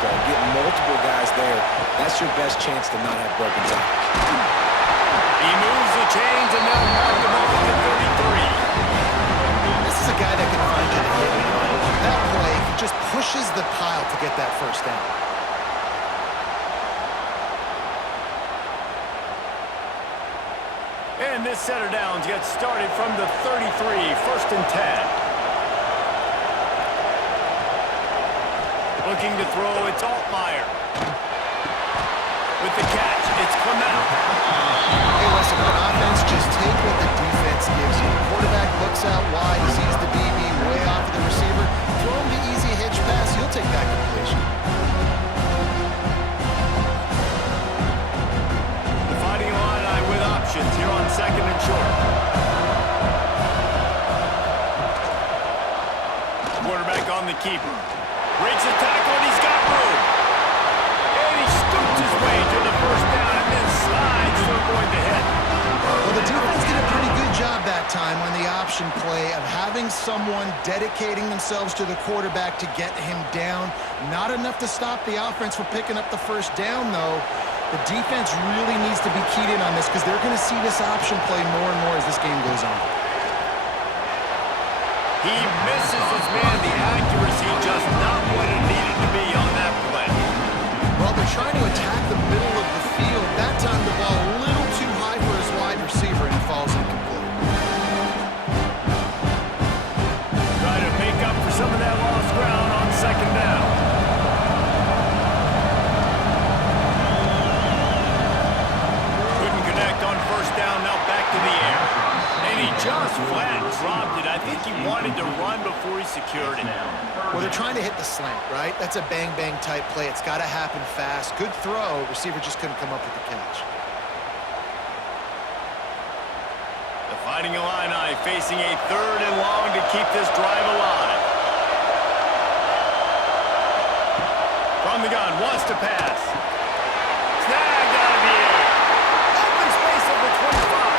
Getting multiple guys there, that's your best chance to not have broken tackles. He moves the chains, and they'll mark the ball at 33. This is a guy that can find you the hit and run. That play, he just pushes the pile to get that first down. And this set of downs gets started from the 33, 1st and 10. Looking to throw, it's Altmaier. With the catch, it's Clement. Hey, listen, on offense, just take what the defense gives you. The quarterback looks out wide, sees the DB way off of the receiver. Throw him the easy hitch pass, he'll take that completion. The Fighting Illini with options here on 2nd and short. Quarterback on the keeper. Breaks the tackle, and he's got room. And he scoots his way to the first down and then slides to avoid the hit. Well, the defense did a pretty good job that time on the option play of having someone dedicating themselves to the quarterback to get him down. Not enough to stop the offense from picking up the first down, though. The defense really needs to be keyed in on this because they're going to see this option play more and more as this game goes on. He misses his man. The accuracy just not what it needed to be on that play. Well, they're trying to attack the middle of the field. That time the ball a little too high for his wide receiver, and he falls incomplete. Try to make up for some of that lost ground on 2nd down. Couldn't connect on 1st down. Now back to the air. And he just flat dropped it. I think he wanted to run before he secured it. Well, they're trying to hit the slant, right? That's a bang-bang type play. It's got to happen fast. Good throw. Receiver just couldn't come up with the catch. The Fighting Illini facing a 3rd and long to keep this drive alive. From the gun, wants to pass. Snagged out of the air. Open space over 25.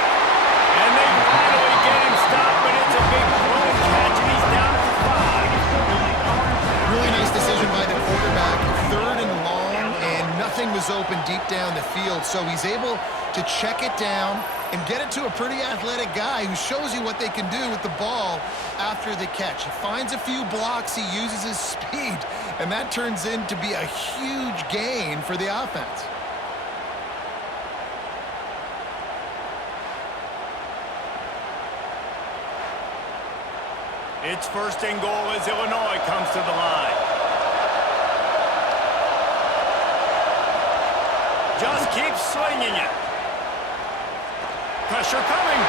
And they finally get him stopped, but it's a big throw catch, and he's down for 5. Really nice decision by the quarterback. 3rd and long, and nothing was open deep down the field, so he's able to check it down and get it to a pretty athletic guy who shows you what they can do with the ball after the catch. He finds a few blocks, he uses his speed, and that turns into be a huge gain for the offense. It's 1st and goal as Illinois comes to the line. Just keep swinging it. Pressure coming.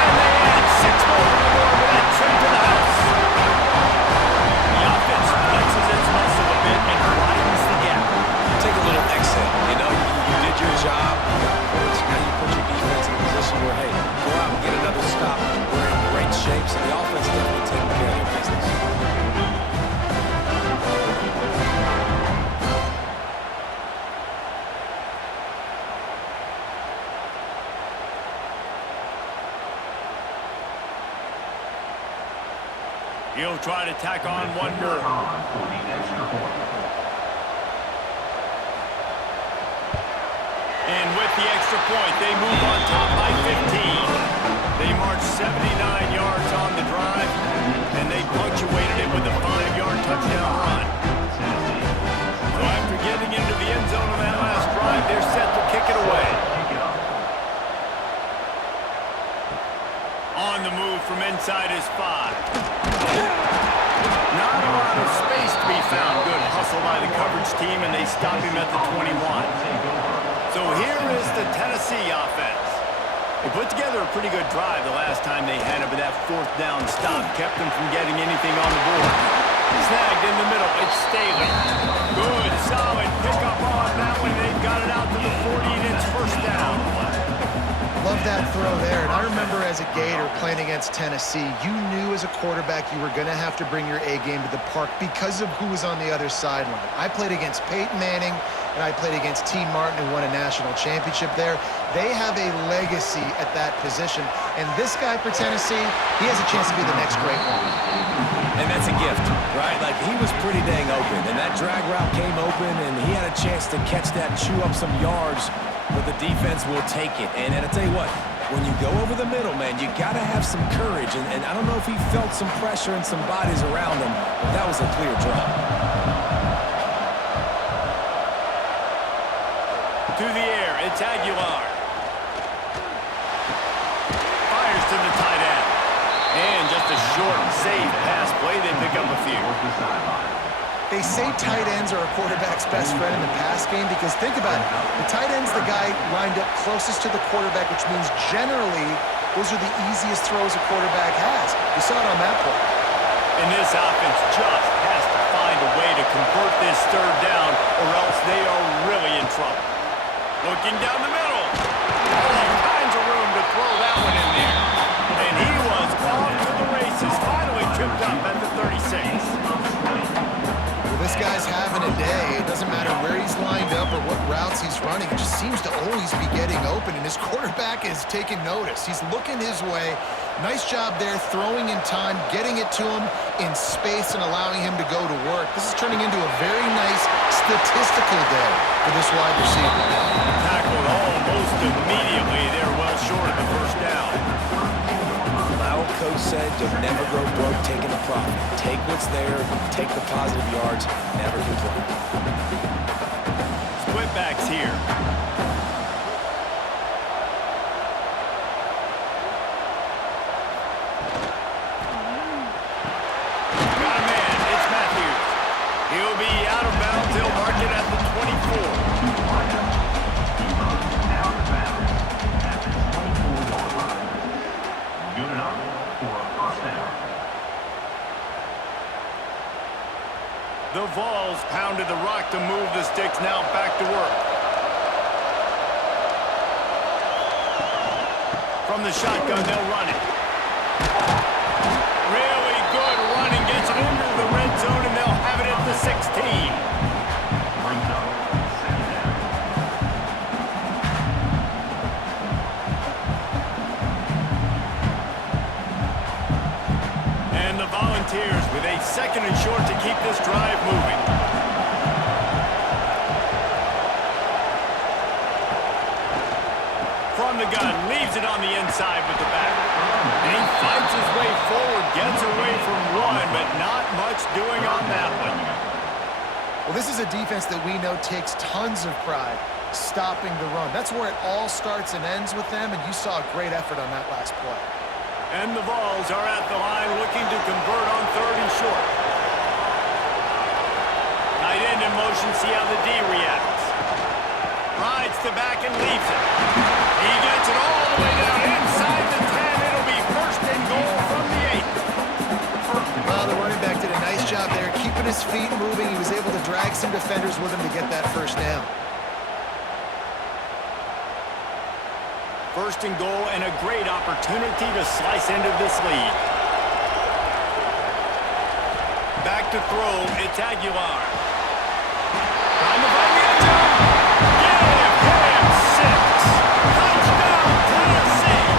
And they add 6 more on the board with that trip to the house. The offense flexes its muscle a bit and widens the gap. Take a little exhale. You know, you did your job. You got points. Now you put your defense in a position where, hey, go out and get another stop. We're in great shape, so the offense definitely taking care of their business. He'll try to tack on one more. And with the extra point, they move on top by 15. They march 79 yards on the drive, and they punctuated it with a 5-yard touchdown run. So after getting into the end zone on that last drive, they're set to kick it away. On the move from inside his 5. Not a lot of space to be found. Good hustle by the coverage team, and they stop him at the 21. So here is the Tennessee offense. They put together a pretty good drive the last time they had it, but that 4th down stop kept them from getting anything on the board. Snagged in the middle. It's Staley. Good, solid pickup on that one. They've got it out to the 40, and it's 1st down. Love that throw there. And I remember as a Gator playing against Tennessee, you knew as a quarterback you were going to have to bring your A game to the park because of who was on the other sideline. I played against Peyton Manning and I played against T. Martin, who won a national championship there. They have a legacy at that position. And this guy for Tennessee, he has a chance to be the next great one. And that's a gift, right? Like, he was pretty dang open, and that drag route came open, and he had a chance to catch that, chew up some yards, but the defense will take it. And I tell you what, when you go over the middle, man, you got to have some courage. And I don't know if he felt some pressure and some bodies around him, but that was a clear drop. To the air, it's Aguilar. Fires to the tight end. And just a short, safe pass play. They pick up a few. They say tight ends are a quarterback's best friend in the pass game because think about it. The tight end's the guy lined up closest to the quarterback, which means generally those are the easiest throws a quarterback has. You saw it on that play. And this offense just has to find a way to convert this third down or else they are really in trouble. Looking down the middle. All kinds of room to throw that one in there. And he was off to the races, finally tripped up at the 36. This guy's having a day. It doesn't matter where he's lined up or what routes he's running. It just seems to always be getting open, and his quarterback is taking notice. He's looking his way. Nice job there, throwing in time, getting it to him in space and allowing him to go to work. This is turning into a very nice statistical day for this wide receiver. Tackled almost immediately. They're well short of the first down. Coach said you'll never go broke taking a profit. Take what's there, take the positive yards, never complain. Split backs here. Got a man, it's Matthews. He'll be out of bounds. He'll mark it at the 24. The Vols pounded the rock to move the sticks, now back to work. From the shotgun, they'll run it. Really good running, gets it into the red zone, and they'll have it at the 16. Volunteers with a second and short to keep this drive moving. From the gun, leaves it on the inside with the back. And he fights his way forward, gets away from one, but not much doing on that one. Well, this is a defense that we know takes tons of pride stopping the run. That's where it all starts and ends with them, and you saw a great effort on that last play. And the Vols are at the line looking to convert on third and short. Tight end in motion, see how the D reacts. Rides to back and leaves it. He gets it all the way down inside the 10. It'll be first and goal from the 8. Well, the running back did a nice job there, keeping his feet moving. He was able to drag some defenders with him to get that first down. First and goal and a great opportunity to slice into this lead. Back to throw, it's Aguilar. Trying to find the end zone. Give him 6. Touchdown, Tennessee.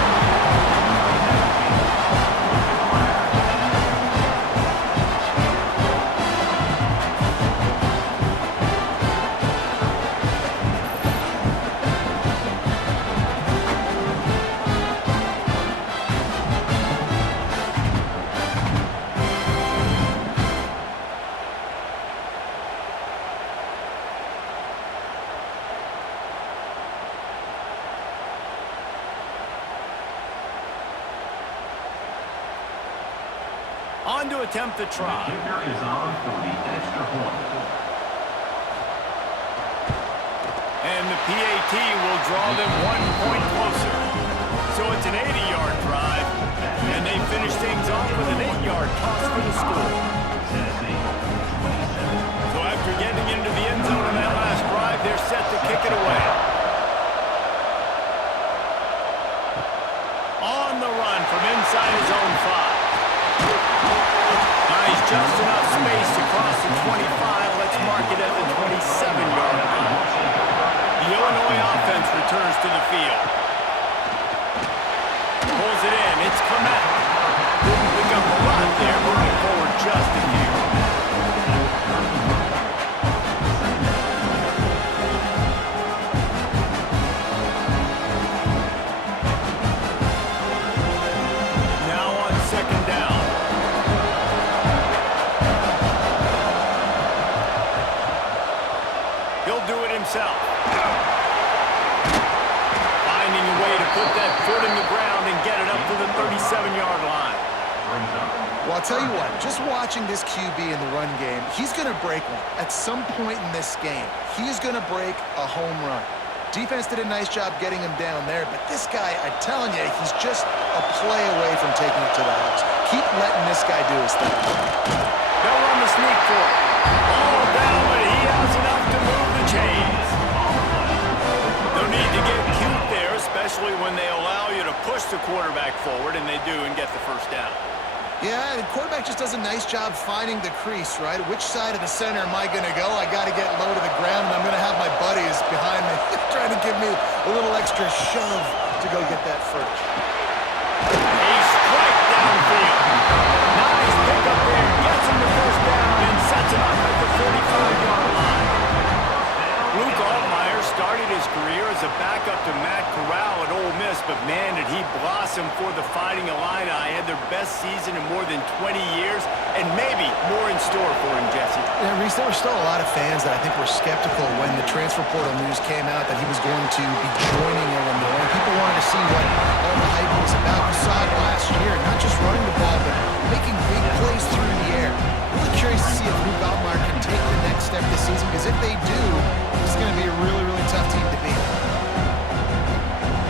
On to attempt the try. Kicker is on for the extra point. And the PAT will draw them 1 point closer. So it's an 80-yard drive, and they finish things off with an 8-yard toss for the score. So after getting into the end zone on that last drive, they're set to kick it away. On the run from inside his own 5. Nice, just enough space to cross the 25. Let's mark it at the 27-yard line. to the field. Pulls it in. It's Clement. Didn't pick up a lot there, moving forward just a few. Now on second down. He'll do it himself. Finding a way to put that foot in the ground and get it up to the 37-yard line. Well, I'll tell you what, just watching this QB in the run game, he's going to break one. At some point in this game, he's going to break a home run. Defense did a nice job getting him down there, but this guy, I'm telling you, he's just a play away from taking it to the house. Keep letting this guy do his thing. They'll run the sneak for it. All down, but he has enough to move the chains. No need to get cute there, especially when they allow you to push the quarterback forward, and they do, and get the first down. Yeah, the quarterback just does a nice job finding the crease, right? Which side of the center am I going to go? I got to get low to the ground, and I'm going to have my buddies behind me trying to give me a little extra shove to go get that first. A strike downfield. Nice pickup there. Gets him the first down and sets him up at the 45-yard line. Luke Altmaier started his career as a backup to Matt Corral at Ole Miss, but man, did he blossom for the Fighting Illini. Had their best season in more than 20 years, and maybe more in store for him, Jesse. Yeah, Reese, there were still a lot of fans that I think were skeptical when the transfer portal news came out that he was going to be joining Illinois. And people wanted to see what all the hype was about. We saw it last year, not just running the ball, but making big plays through the air. Really curious to see if Luke Altmaier can take the next step this season, because if they do, it's going to be a really, really tough team to beat.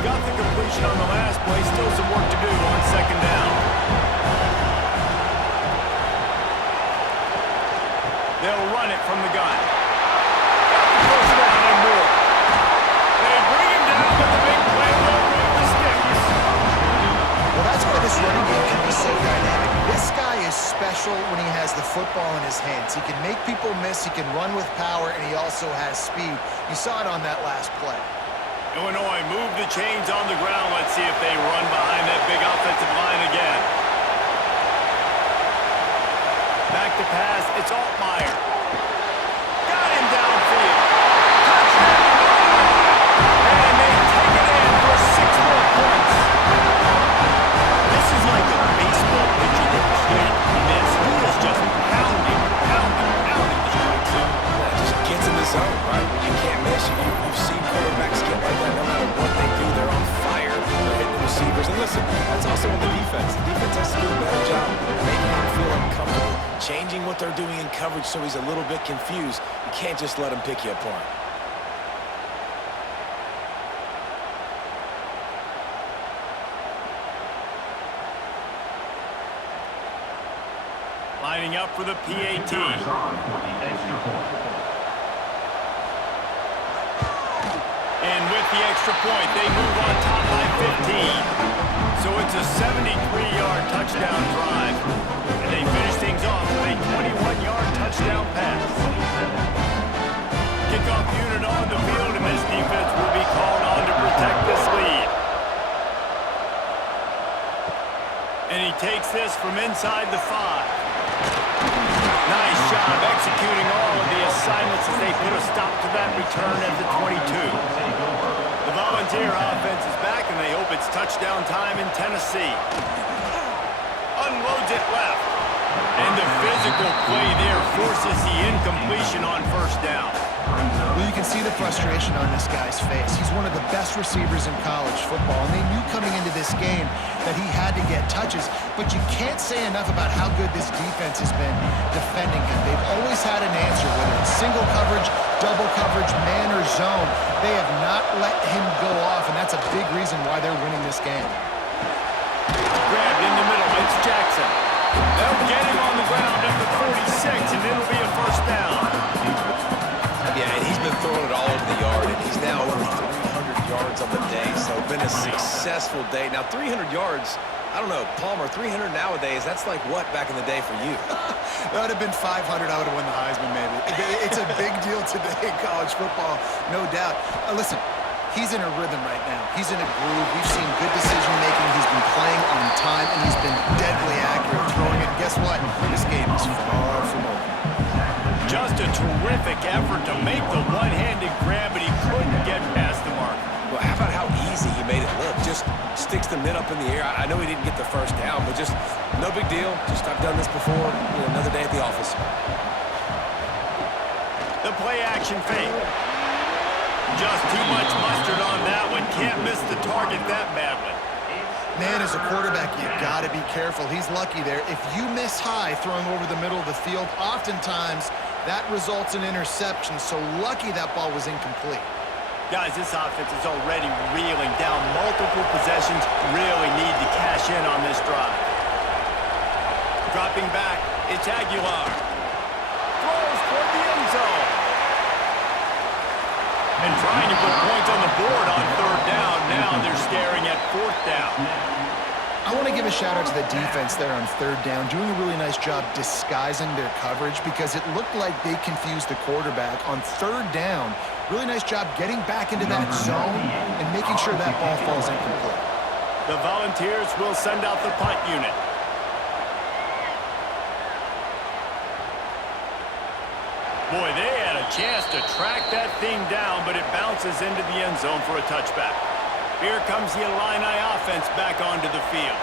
Got the completion on the last play. Still some work to do on second down. They'll run it from the gun. Got the first down and more. They bring him down, but the big play will move the sticks. Well, that's why this running game can be so dynamic. This guy is special when he has the football in his hands. He can make people miss, he can run with power, and he also has speed. You saw it on that last play. Illinois move the chains on the ground. Let's see if they run behind that big offensive line again. Back to pass. It's Altmaier. Got him downfield. Touchdown. And they take it in for 6 more points. This is like a baseball pitcher that can't miss. He is just pounding the strike zone. Yeah, just gets in the zone, right? When you can't miss, you've seen quarterbacks get like that. No matter what they do, they're on fire. They're hitting the receivers. And listen, that's also in the defense. The defense has to do a better job making him feel uncomfortable, changing what they're doing in coverage so he's a little bit confused. You can't just let him pick you apart. Lining up for the PAT. First on for the extra point. And with the extra point, they move on top by 15. So it's a 73-yard touchdown drive. And they finish things off with a 21-yard touchdown pass. Kickoff unit on the field, and this defense will be called on to protect this lead. And he takes this from inside the 5. Nice job executing all of the assignments as they put a stop to that return at the 22. The Volunteer offense is back, and they hope it's touchdown time in Tennessee. Unloads it left. And the physical play there forces the incompletion on first down. Well, you can see the frustration on this guy's face. He's one of the best receivers in college football, and they knew coming into this game that he had to get touches, but you can't say enough about how good this defense has been defending him. They've always had an answer, whether it's single coverage, double coverage, man, or zone. They have not let him go off, and that's a big reason why they're winning this game. Grabbed in the middle, it's Jackson. They'll get him on the ground at the 46, and it'll be a first down. Yeah, and he's been throwing it all over the yard, and he's now over 300 yards on the day, so been a successful day. Now, 300 yards, I don't know, Palmer, 300 nowadays, that's like what back in the day for you? That would have been 500. I would have won the Heisman, maybe. It's a big deal today in college football, no doubt. Listen, He's in a rhythm right now. He's in a groove. We've seen good decision-making. He's been playing on time, and he's been deadly accurate throwing it. And guess what? This game is far from over. Just a terrific effort to make the one-handed grab, but he couldn't get past the mark. Well, how about how easy he made it look? Just sticks the mid up in the air. I know he didn't get the first down, but just no big deal. Just I've done this before. Another day at the office. The play-action fake. Just too much mustard on that one. Can't miss the target that badly. Man, as a quarterback, you got to be careful. He's lucky there. If you miss high throwing over the middle of the field, oftentimes that results in interception. So lucky that ball was incomplete. Guys, this offense is already reeling down multiple possessions. Really need to cash in on this drive. Dropping back, it's Aguilar. Throws toward the end zone. And trying to put points on the board on third down. Now they're staring at fourth down. I want to give a shout out to the defense there on third down, doing a really nice job disguising their coverage because it looked like they confused the quarterback on third down. Really nice job getting back into that zone and making sure that ball falls incomplete. The Volunteers will send out the punt unit. Boy, they had a chance to track that thing down, but it bounces into the end zone for a touchback. Here comes the Illini offense back onto the field.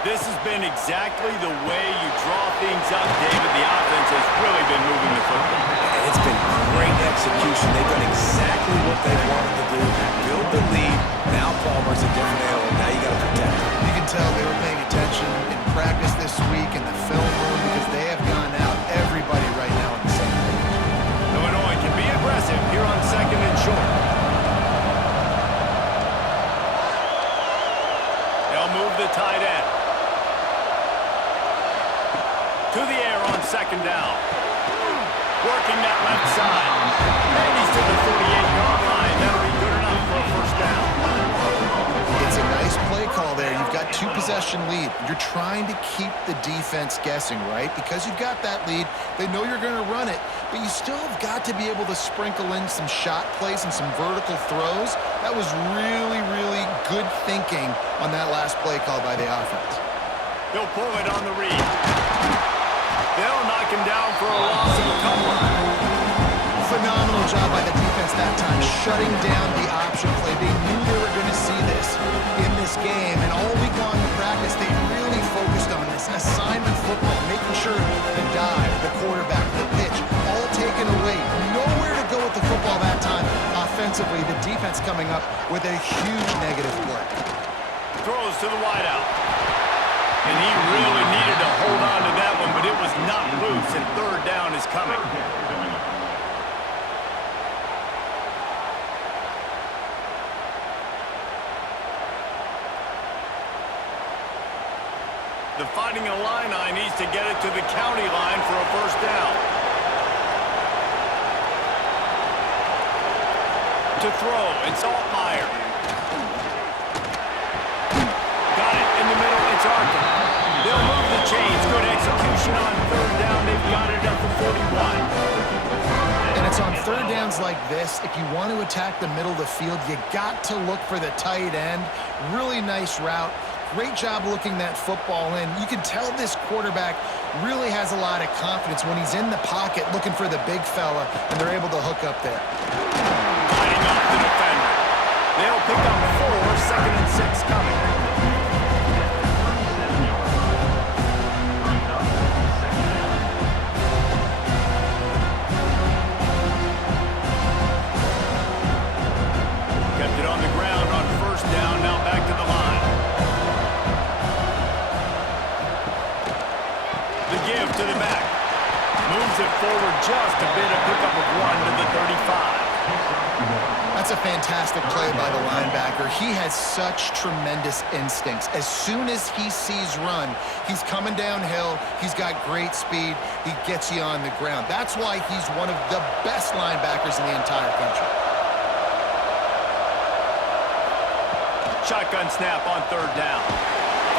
This has been exactly the way you draw things up, David. The offense has really been moving the football. It's been great execution. They've done exactly what they wanted to do. Build the lead. Now Palmer's a different animal. Now you got to protect him. You can tell they were paying attention in practice this week in the film room because they have gone out everybody right now on the same page. Illinois can be aggressive here on second and short. They'll move the tight end. To the air on second down. Working that left side. And he's to the 38-yard line. That'll be good enough for a first down. It's a nice play call there. You've got two-possession lead. You're trying to keep the defense guessing, right? Because you've got that lead, they know you're going to run it, but you still have got to be able to sprinkle in some shot plays and some vertical throws. That was really, really good thinking on that last play call by the offense. They'll pull it on the read. They'll knock him down for a loss of a couple. Phenomenal job by the defense that time, shutting down the option play. They knew they were going to see this in this game, and all week long in practice, they really focused on this assignment football, making sure the dive, the quarterback, the pitch, all taken away. Nowhere to go with the football that time. Offensively, the defense coming up with a huge negative play. Throws to the wideout. And he really needed to hold on to that one, but it was not loose, and third down is coming. The Fighting Illini needs to get it to the county line for a first down. To throw, it's Altmaier. Got it in the middle, it's Arthur. They'll move the chains. Good execution on third down. They've got it up to 41. And it's on third downs like this, if you want to attack the middle of the field, you got to look for the tight end. Really nice route. Great job looking that football in. You can tell this quarterback really has a lot of confidence when he's in the pocket looking for the big fella, and they're able to hook up there. Lining up the defender. They'll pick up 4, second and 6 coming. Kept it on the ground on first down, now back to the line. The give to the back. Moves it forward just a bit, a pickup of 1 to the 35. That's a fantastic play by the linebacker. He has such tremendous instincts. As soon as he sees run, he's coming downhill. He's got great speed. He gets you on the ground. That's why he's one of the best linebackers in the entire country. Shotgun snap on third down.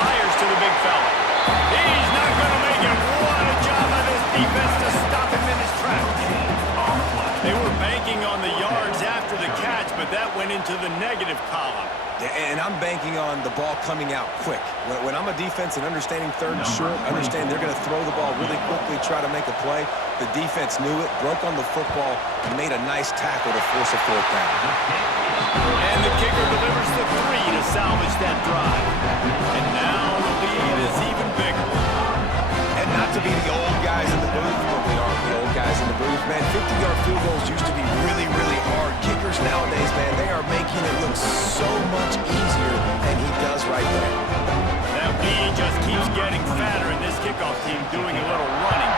Fires to the big fella. He's not going to make it. What a job by this defense to stop him in his tracks. They were banking on the yards after the catch, but that went into the negative column. Yeah, and I'm banking on the ball coming out quick. When I'm a defense and understanding third and short, understand they're going to throw the ball really quickly, try to make a play. The defense knew it, broke on the football, and made a nice tackle to force a fourth down. And the kicker delivers the 3 to salvage that drive. And now the lead is even bigger. And not to be the old guys in the booth, but we are the old guys in the booth, man. 50-yard field goals used to be really, really hard. Kickers nowadays, man, they are making it look so much easier, and he does right there. That lead just keeps getting fatter, and this kickoff team doing a little running.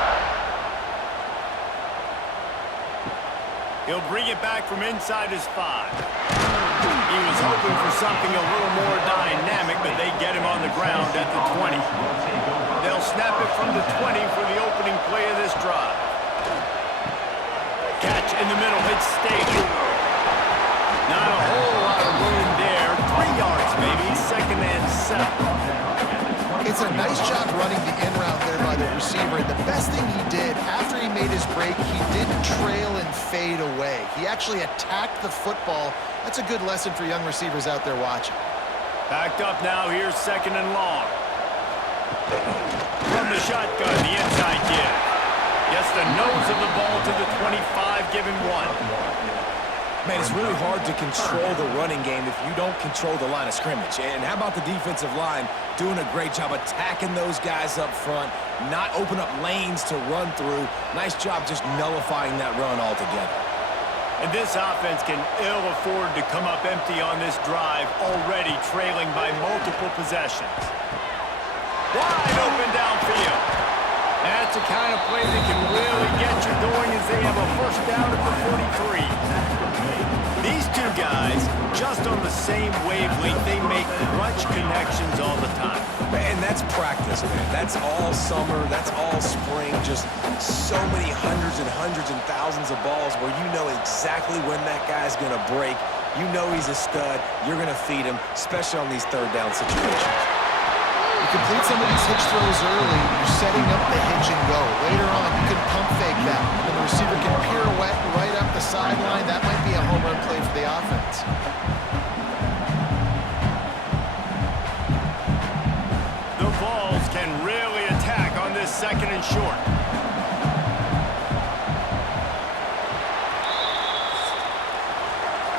He'll bring it back from inside his 5. He was hoping for something a little more dynamic, but they get him on the ground at the 20. They'll snap it from the 20 for the opening play of this drive. Catch in the middle, it's Staley. Not a whole lot of room there. 3 yards maybe, 2nd and 7. It's a nice job running the in route there by the receiver. And the best thing he did after he made his break, he didn't trail and fade away. He actually attacked the football. That's a good lesson for young receivers out there watching. Backed up now, here's 2nd and long. From the shotgun, the inside give. Gets the nose of the ball to the 25, giving 1. Man, it's really hard to control the running game if you don't control the line of scrimmage. And how about the defensive line doing a great job attacking those guys up front, not open up lanes to run through. Nice job just nullifying that run altogether. And this offense can ill afford to come up empty on this drive, already trailing by multiple possessions. Wide open downfield. That's the kind of play that can really get you going as they have a first down at the 43. These two guys, just on the same wavelength, they make clutch connections all the time. And that's practice, man. That's all summer. That's all spring. Just so many hundreds and thousands of balls where you know exactly when that guy's going to break. You know he's a stud. You're going to feed him, especially on these third down situations. You complete some of these hitch throws early, you're setting up the hitch and go. Later on, you can pump fake that. And the receiver can pirouette right up the sideline. That might be a home run play for the offense. The Vols can really attack on this 2nd and short.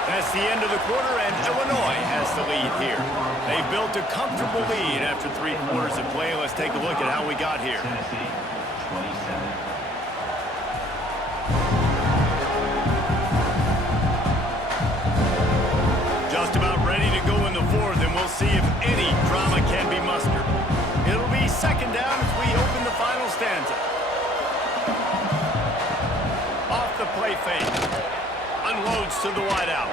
That's the end of the quarter, and Illinois has the lead here. They've built a comfortable lead after 3 quarters of play. Let's take a look at how we got here. Tennessee, 27. Just about ready to go in the 4th, and we'll see if any drama can be mustered. It'll be 2nd down as we open the final stanza. Off the play fake. Unloads to the wideout.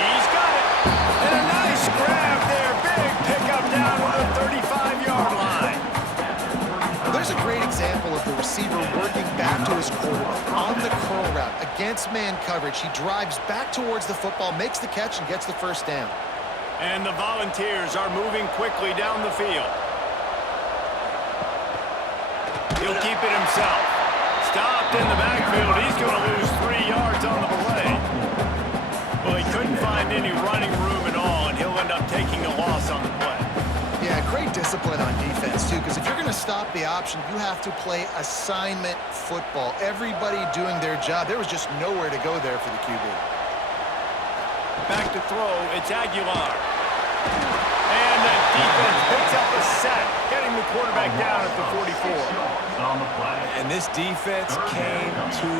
He's got it. And a nice grab there. Big pickup down to the 35-yard line. Well, there's a great example of the receiver working back to his quarterback on the curl route against man coverage. He drives back towards the football, makes the catch, and gets the first down. And the Volunteers are moving quickly down the field. He'll keep it himself. Stopped in the backfield. He's going to lose 3 yards on the play. Well, he couldn't find any running room at all, and he'll end up taking a loss on the play. Yeah, great discipline on defense, too, because if you're going to stop the option, you have to play assignment football. Everybody doing their job. There was just nowhere to go there for the QB. Back to throw. It's Aguilar. And that defense picks up a sack, getting the quarterback down at the 44. On the play. And this defense came to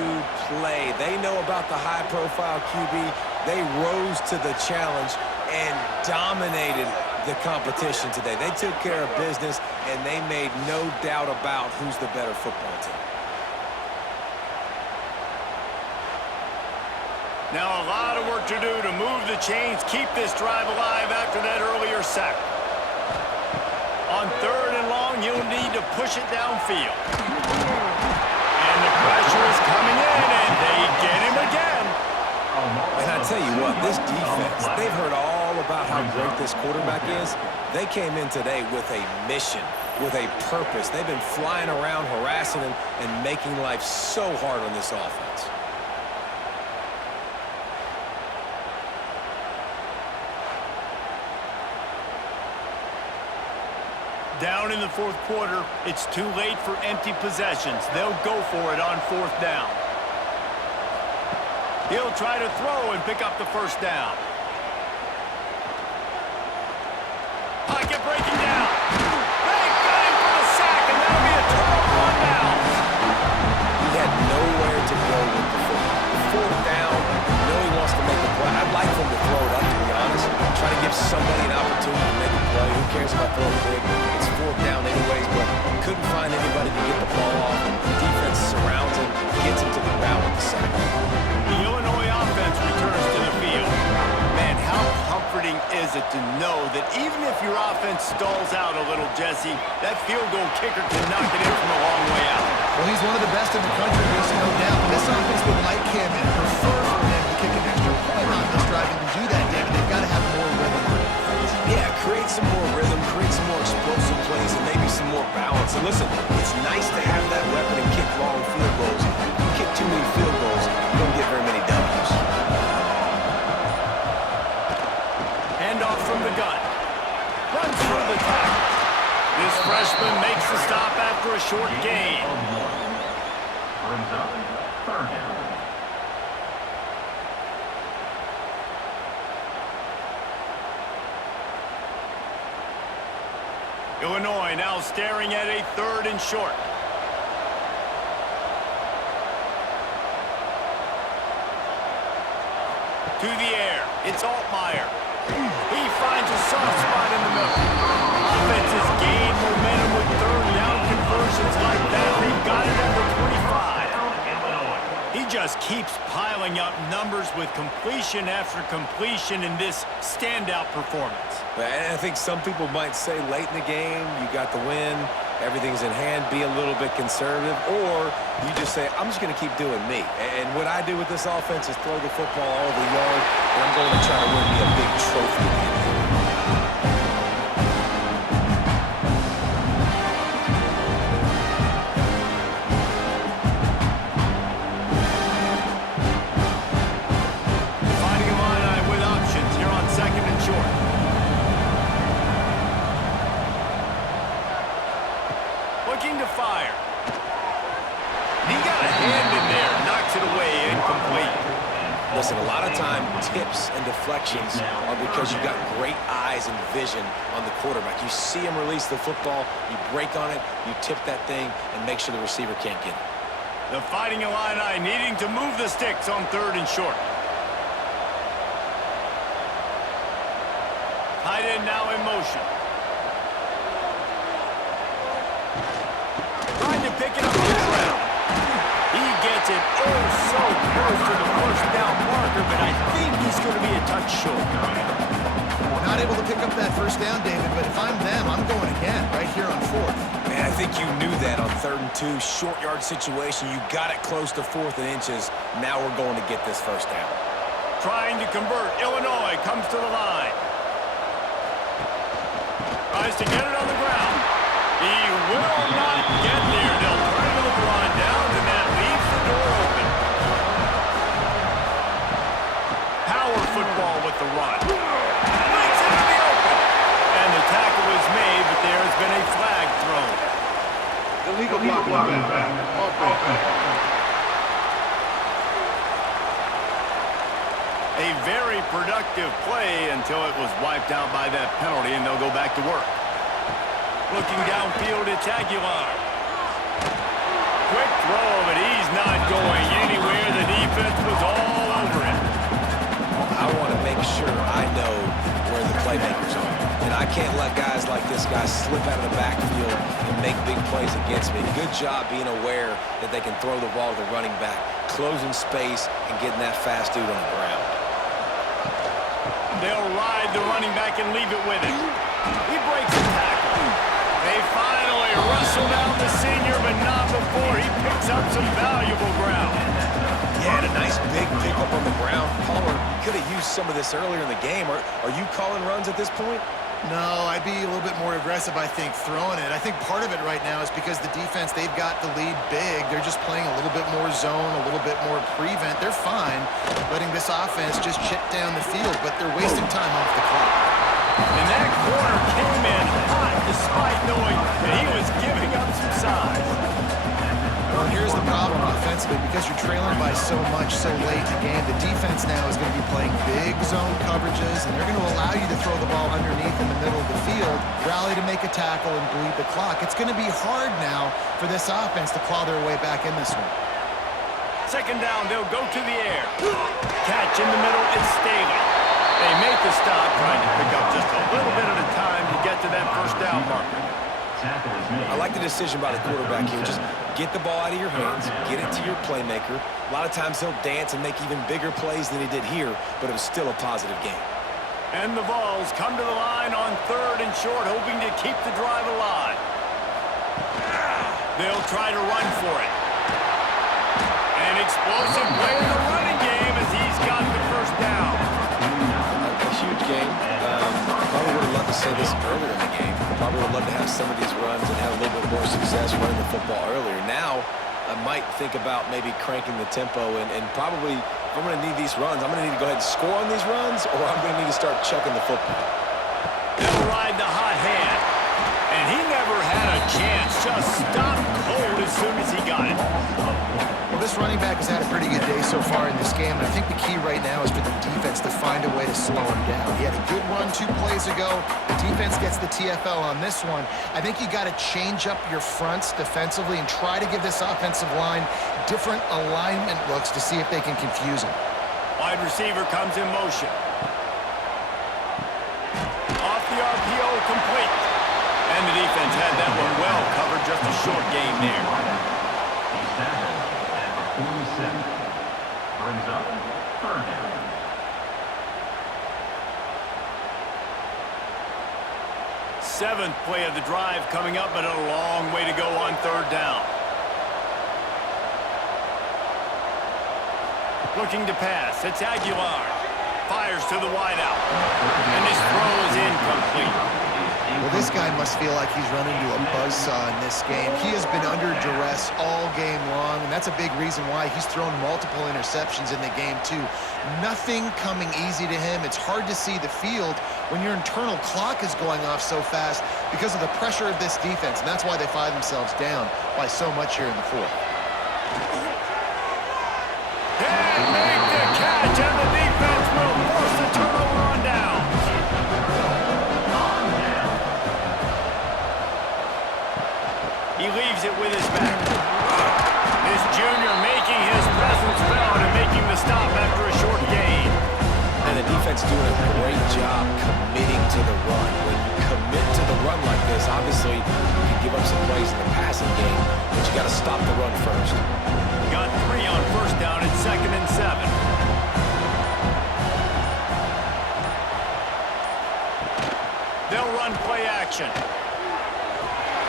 play. They know about the high-profile QB. They rose to the challenge and dominated the competition today. They took care of business, and they made no doubt about who's the better football team. Now a lot of work to do to move the chains, keep this drive alive after that earlier sack. On 3rd and long, you'll need to push it downfield. And the pressure is coming in, and they get him again. And I tell you what, this defense, they've heard all about how great this quarterback is. They came in today with a mission, with a purpose. They've been flying around, harassing him, and making life so hard on this offense. Down in the fourth quarter, it's too late for empty possessions. They'll go for it on fourth down. He'll try to throw and pick up the first down. Pocket breaking down. They got him for the sack, and that'll be a turnover on downs. He had nowhere to go with the football. Fourth down, you know he wants to make a play. I'd like for him to throw it up, to be honest. Try to give somebody an opportunity to make a play. Who cares if I throw it big? It's fourth down anyways, but couldn't find anybody to get the ball off. The defense surrounds him, gets him to the ground with the sack. The Illinois offense returns to the field. Man, how comforting is it to know that even if your offense stalls out a little, Jesse, that field goal kicker can knock it in from a long way out. Well, he's one of the best in the country, there's no doubt. But this offense would like him and prefer for him to kick an extra point on this drive. And to do that, David, they've got to have more rhythm on defense. Yeah, create some more rhythm, create some more explosive plays, and maybe some more balance. And listen, it's nice to have that weapon and kick long field goals. You kick too many field goals, you don't get very many W's. Handoff from the gun. Runs through the tackle. This freshman makes the stop after a short gain. Brings up third down. Illinois now staring at a third and short. To the air. It's Altmaier. He finds a soft spot in the middle. Offenses gain momentum with third down conversions like that. They've got it at the 25. He just keeps piling up numbers with completion after completion in this standout performance. And I think some people might say late in the game, you got the win, everything's in hand, be a little bit conservative, or you just say, I'm just going to keep doing me. And what I do with this offense is throw the football all over the yard, and I'm going to try to win me a big trophy at the end of the game. Fighting Illini with options here on second and short. Looking to fire. He got a hand in there, knocks it away, incomplete. Listen, a lot of time, tips and deflections are because you've got great eyes and vision on the quarterback. You see him release the football, you break on it, you tip that thing, and make sure the receiver can't get it. The Fighting Illini needing to move the sticks on third and short. Tight end now in motion. Trying to pick it up on the ground. He gets it oh so close to the first down marker, but I think he's going to be a touch short. Not able to pick up that first down, David, but if I'm them, I'm going again right here on fourth. Man, I think you knew that on 3rd and 2, short yard situation. You got it close to 4th and inches. Now we're going to get this first down. Trying to convert. Illinois comes to the line. Tries to get it on the ground. He will not get there. They'll turn it over on down, and that leaves the door open. Power football with the run. Leads into the open. And the tackle is made, but there has been a flag thrown. Illegal blocking back. A very productive play until it was wiped out by that penalty, and they'll go back to work. Looking downfield, it's Aguilar. Quick throw, but he's not going anywhere. The defense was all over him. I want to make sure I know where the playmakers are. And I can't let guys like this guy slip out of the backfield and make big plays against me. Good job being aware that they can throw the ball to the running back, closing space, and getting that fast dude on the ground. They'll ride the running back and leave it with him. He breaks the tackle. They finally wrestle down the senior, but not before he picks up some valuable ground. Yeah, and a nice big pickup on the ground. Palmer could have used some of this earlier in the game. Are you calling runs at this point? No, I'd be a little bit more aggressive, I think, throwing it. I think part of it right now is because the defense, they've got the lead big. They're just playing a little bit more zone, a little bit more prevent. They're fine letting this offense just chip down the field, but they're wasting time off the clock. And that corner came in hot. despite knowing that he was giving up some size. Well, here's the problem offensively. Because you're trailing by so much so late in the game, the defense now is going to be playing big zone coverages, and they're going to allow you to throw the ball underneath in the middle of the field, rally to make a tackle, and bleed the clock. It's going to be hard now for this offense to claw their way back in this one. Second down, they'll go to the air. Catch in the middle, it's Staley. They make the stop, trying to pick up just a little bit at a time to get to that first down marker. I like the decision by the quarterback here. Just get the ball out of your hands, get it to your playmaker. A lot of times he'll dance and make even bigger plays than he did here, but it was still a positive game. And the Vols come to the line on 3rd and short, hoping to keep the drive alive. They'll try to run for it. An explosive play in the running game as he's got the first down. A huge game. Probably would have loved to say this earlier in the game. Probably would have loved to have some of these runs and have a little bit more success running the football earlier. Now, I might think about maybe cranking the tempo and probably, if I'm going to need these runs, I'm going to need to go ahead and score on these runs, or I'm going to need to start chucking the football. They'll ride the hot hand. And he never had a chance. Just stopped cold as soon as he got it. Well, this running back has had a pretty good day so far in this game, and I think the key right now is for the defense to find a way to slow him down. He had a good run 2 plays ago. The defense gets the TFL on this one. I think you got to change up your fronts defensively and try to give this offensive line different alignment looks to see if they can confuse him. Wide receiver comes in motion. Off the RPO, complete. And the defense had that one well covered, just a short game there. He's tackled at the 47. Brings up 3rd down. Seventh play of the drive coming up, but a long way to go on 3rd down. Looking to pass. It's Aguilar. Fires to the wideout. And his throw is incomplete. Well, this guy must feel like he's run into a buzzsaw in this game. He has been under duress all game long, and that's a big reason why he's thrown multiple interceptions in the game, too. Nothing coming easy to him. It's hard to see the field when your internal clock is going off so fast because of the pressure of this defense, and that's why they find themselves down by so much here in the 4th. Can't make the catch, and the defense will force a turnover on down. He leaves it with his back. This junior making his presence felt and making the stop after a short gain. And the defense doing a great job committing to the run. When you commit to the run like this, obviously you can give up some plays in the passing game, but you got to stop the run first. Got 3 on 1st down at 2nd and 7. They'll run play action.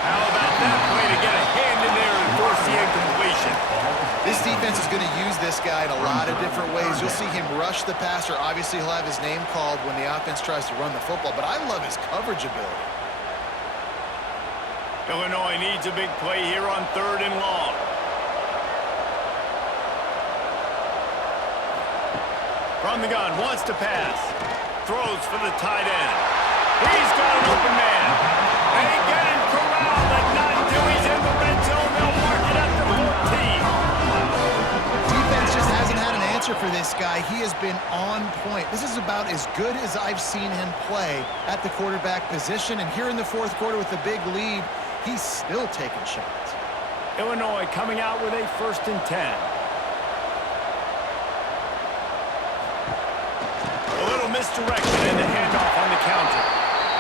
How about that play to get a hand in there and force the incompletion? This defense is going to use this guy in a lot of different ways. You'll see him rush the passer. Obviously, he'll have his name called when the offense tries to run the football, but I love his coverage ability. Illinois needs a big play here on 3rd and long. From the gun, wants to pass. Throws for the tight end. He's got an open man. They get him corralled and not until he's in the red zone. They'll mark it at the 14. Defense just hasn't had an answer for this guy. He has been on point. This is about as good as I've seen him play at the quarterback position. And here in the 4th quarter with a big lead, he's still taking shots. Illinois coming out with a 1st and 10. A little misdirection and the handoff on the counter.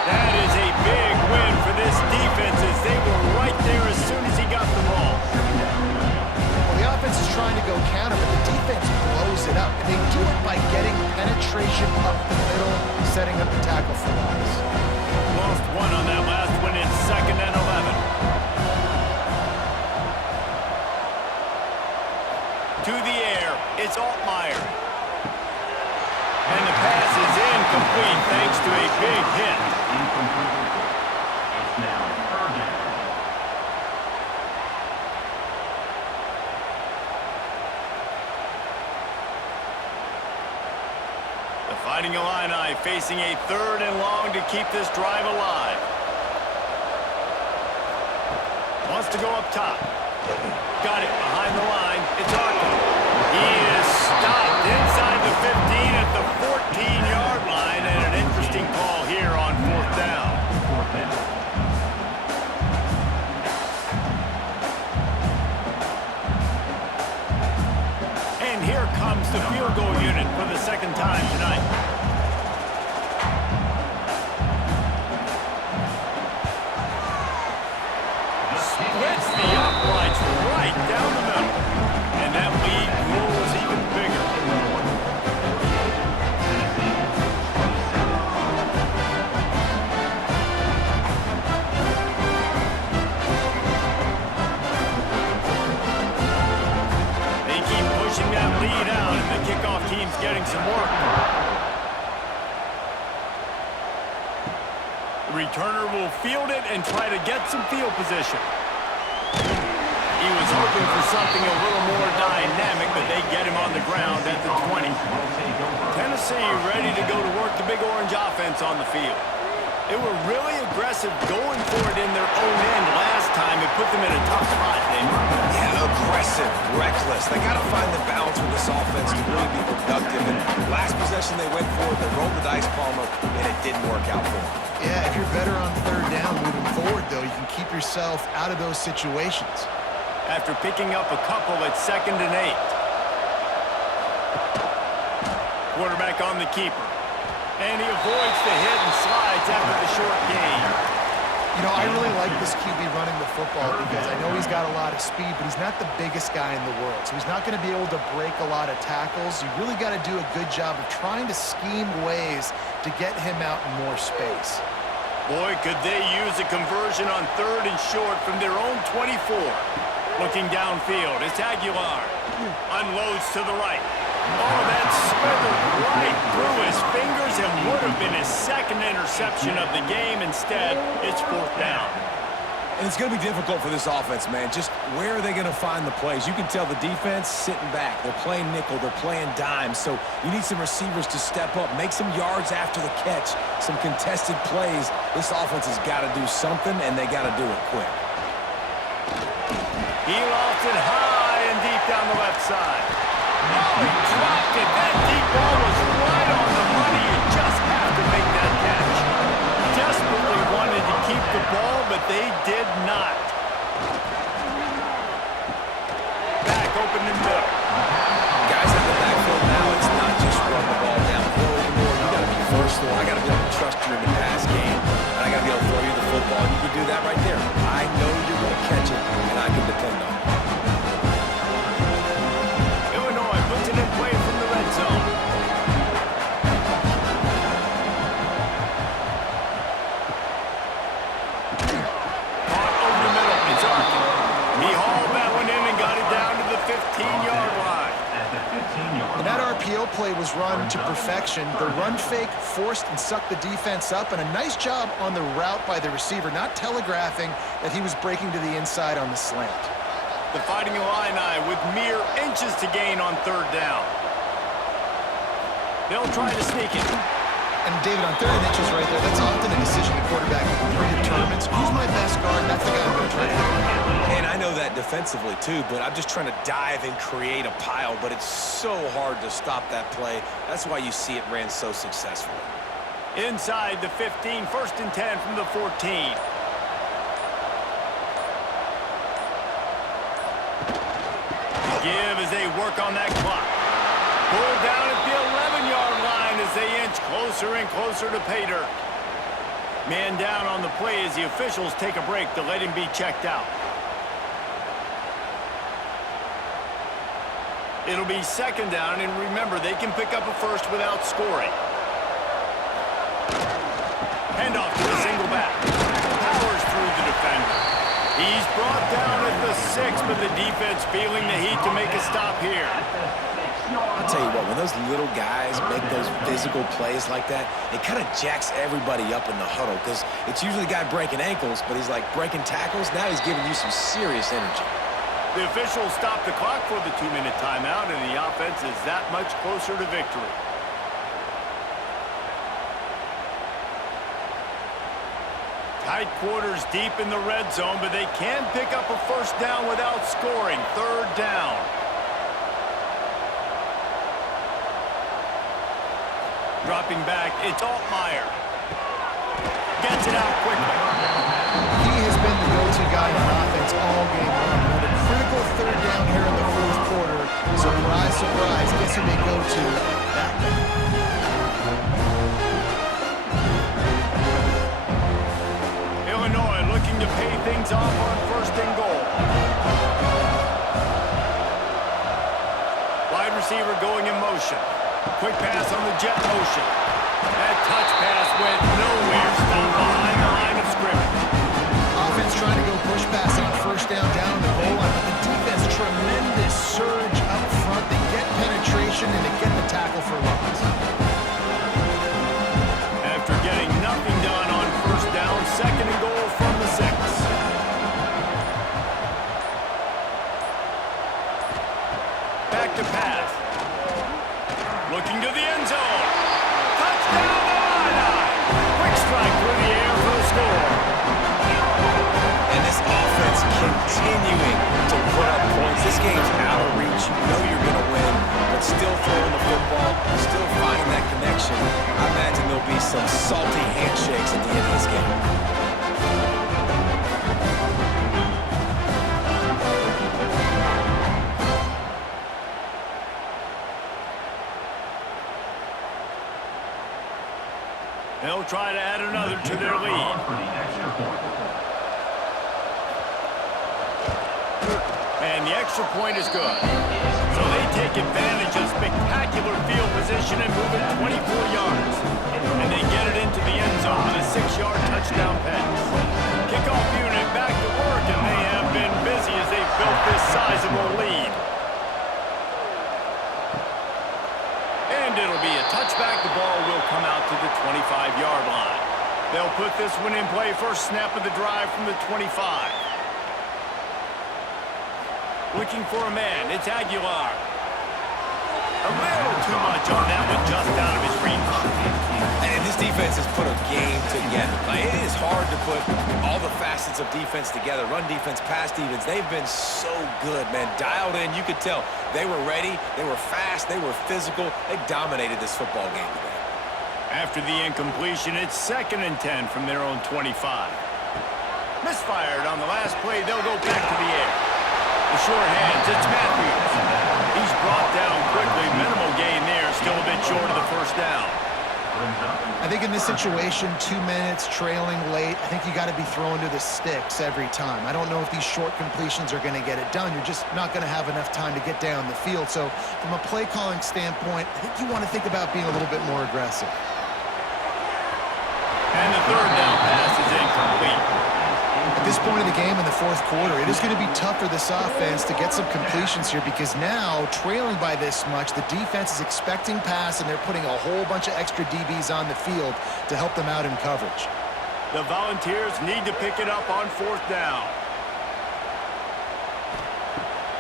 That is a big win for this defense as they were right there as soon as he got the ball. Well, the offense is trying to go counter, but the defense blows it up. And they do it by getting penetration up the middle, setting up the tackle for loss. Lost 1 on that last one in 2nd and 11. To the air, it's Altmaier. And the pass is incomplete thanks to a big hit. It's now 3rd down. The Fighting Illini facing a 3rd and long to keep this drive alive. Wants to go up top. Got it behind the line. It's Arkin. He is stopped inside the 15 at the 14-yard line, and an interesting call here on 4th down. And here comes the field goal unit for the second time tonight. Splits the uprights right down the middle. And that lead grows even bigger. They keep pushing that lead out, and the kickoff team's getting some work. The returner will field it and try to get some field position. He was hoping for something a little more dynamic, but they get him on the ground at the 20. Tennessee ready to go to work the Big Orange offense on the field. They were really aggressive going for it in their own end last time. It put them in a tough spot, David. Yeah, aggressive, reckless. They got to find the balance with this offense to really be productive. And last possession they went for it, they rolled the dice, Palmer, and it didn't work out for them. Yeah, if you're better on 3rd down moving forward, though, you can keep yourself out of those situations. After picking up a couple at 2nd and 8. Quarterback on the keeper. And he avoids the hit and slides after the short gain. You know, I really like this QB running the football because I know he's got a lot of speed, but he's not the biggest guy in the world. So he's not going to be able to break a lot of tackles. You really got to do a good job of trying to scheme ways to get him out in more space. Boy, could they use a conversion on 3rd and short from their own 24. Looking downfield, it's Aguilar. Unloads to the right. Oh, that slithered right through his fingers and would have been his 2nd interception of the game. Instead, it's 4th down. And it's going to be difficult for this offense, man. Just where are they going to find the plays? You can tell the defense sitting back. They're playing nickel. They're playing dime. So you need some receivers to step up, make some yards after the catch, some contested plays. This offense has got to do something, and they got to do it quick. He lost it high and deep down the left side. Oh, he dropped it. That deep ball was right on the money. You just have to make that catch. Desperately wanted to keep the ball, but they did not. Back open in the middle. Guys at the backfield now, it's not just run the ball downhill anymore. You got to be versatile. I got to be able to trust you in the pass game. And I got to be able to throw you the football. And you can do that right there. I know you're going to catch it, and I can depend on it. Illinois puts it in play from the red zone. Caught over the middle. It's Arkin. He hauled that one in and got it down to the 15-yard line. And that RPO play was run to perfection. The run fake forced and sucked the defense up, and a nice job on the route by the receiver, not telegraphing that he was breaking to the inside on the slant. The Fighting Illini with mere inches to gain on 3rd down. They'll try to sneak it. And David, on 3rd and inches right there, that's often a decision the quarterback predetermines. Who's my best guard? That's the guy I'm going to try to hit. And I know that defensively too, but I'm just trying to dive and create a pile, but it's so hard to stop that play. That's why you see it ran so successfully. Inside the 15, 1st and 10 from the 14. Give as they work on that clock. Pulled down at the 11-yard line as they inch closer and closer to pay dirt. Man down on the play as the officials take a break to let him be checked out. It'll be 2nd down, and remember, they can pick up a first without scoring. Handoff to the single back. Powers through the defender. He's brought down at the 6, but the defense feeling the heat to make a stop here. I'll tell you what, when those little guys make those physical plays like that, it kind of jacks everybody up in the huddle because it's usually the guy breaking ankles, but he's like breaking tackles. Now he's giving you some serious energy. The officials stop the clock for the 2-minute timeout, and the offense is that much closer to victory. Tight quarters deep in the red zone, but they can pick up a first down without scoring. Third down. Dropping back, it's Altmaier. Gets it out quickly. He has been the go-to guy on offense all game long. With a critical third down here in the fourth quarter. Surprise, surprise. Guess who they go to? That guy. Illinois looking to pay things off on first and goal. Wide receiver going in motion. Quick pass on the jet motion. That touch pass went nowhere. Stopped behind the line of scrimmage. Offense trying to go push pass on first down down the goal line. But the defense, tremendous surge up front. They get penetration and they get the tackle for loss. After getting nothing done on first down, second and goal from the 6. Back to pass. Looking to the end zone. Touchdown, Illini! Quick strike through the air for the score. And this offense continuing to put up points. This game's out of reach. You know you're going to win, but still throwing the football, still finding that connection. I imagine there'll be some salty handshakes at the end of this game. They'll try to add another to their lead. And the extra point is good. So they take advantage of spectacular field position and move it 24 yards. And they get it into the end zone with a 6-yard touchdown pass. Kickoff unit back to work, and they have been busy as they've built this sizable lead. And it'll be a touchback. The ball will come out to the 25-yard line. They'll put this one in play first snap of the drive from the 25. Looking for a man. It's Aguilar. A little too much on that one, just out of his reach. And this defense has put a game together. Like, it is hard to put all the facets of defense together. Run defense, pass defense. They've been so good, man. Dialed in. You could tell they were ready. They were fast. They were physical. They dominated this football game today. After the incompletion, it's 2nd and 10 from their own 25. Misfired on the last play. They'll go back to the air. The short hands. It's Matthews. He's brought down quickly. Minimal gain there. Still a bit short of the first down. I think in this situation, 2 minutes, trailing late, I think you got to be throwing to the sticks every time. I don't know if these short completions are going to get it done. You're just not going to have enough time to get down the field. So from a play calling standpoint, I think you want to think about being a little bit more aggressive. And the third down pass is incomplete. At this point of the game in the fourth quarter, it is going to be tough for this offense to get some completions here because now, trailing by this much, the defense is expecting pass and they're putting a whole bunch of extra DBs on the field to help them out in coverage. The Volunteers need to pick it up on fourth down.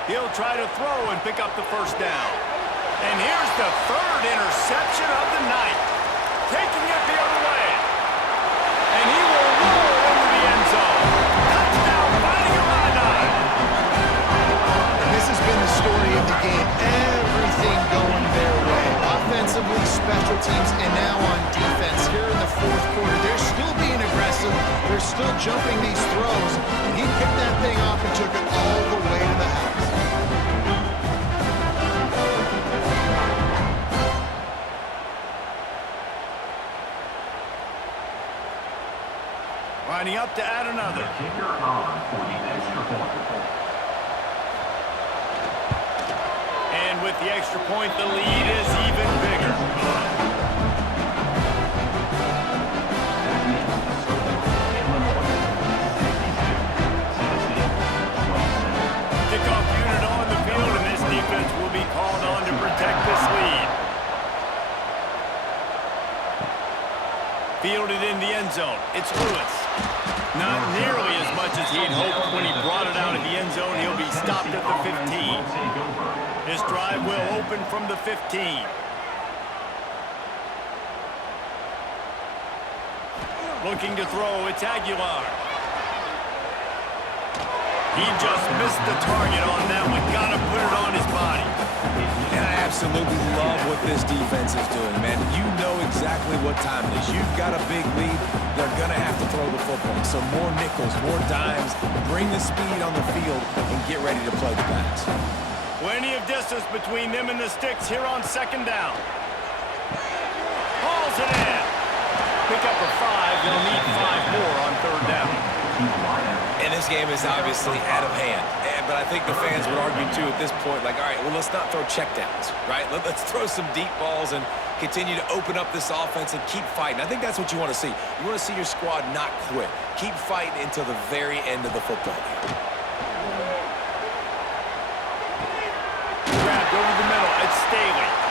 He'll try to throw and pick up the first down. And here's the third interception of the night. Taking it the other way. And he will roll into the end zone. Touchdown, Fightin Illini. This has been the story of the game. Everything going their way. Offensively, special teams, and now on defense. Here in the fourth quarter, they're still being aggressive. They're still jumping these throws. And he picked that thing off and took it all the way to the house. Lining up to add another. Kicker on for the extra point. And with the extra point, the lead is even bigger. Kickoff unit on the field, and this defense will be called on to protect this lead. Fielded in the end zone. It's Lewis. Not nearly as much as he'd hoped when he brought it out of the end zone. He'll be stopped at the 15. This drive will open from the 15. Looking to throw, it's Aguilar. He just missed the target on that one. Got to put it on his body. And I absolutely love what this defense is doing, man. You know exactly what time it is. You've got a big lead. They're going to have to throw the football. So more nickels, more dimes. Bring the speed on the field and get ready to play the pass. Plenty of distance between them and the sticks here on second down. Hauls it in. Pick up a 5. They'll need 5 more on third down. And this game is obviously out of hand. But I think the fans would argue, too, at this point, like, all right, well, let's not throw checkdowns, right? Let's throw some deep balls and continue to open up this offense and keep fighting. I think that's what you want to see. You want to see your squad not quit. Keep fighting until the very end of the football game. Grabbed over the middle. It's Staley.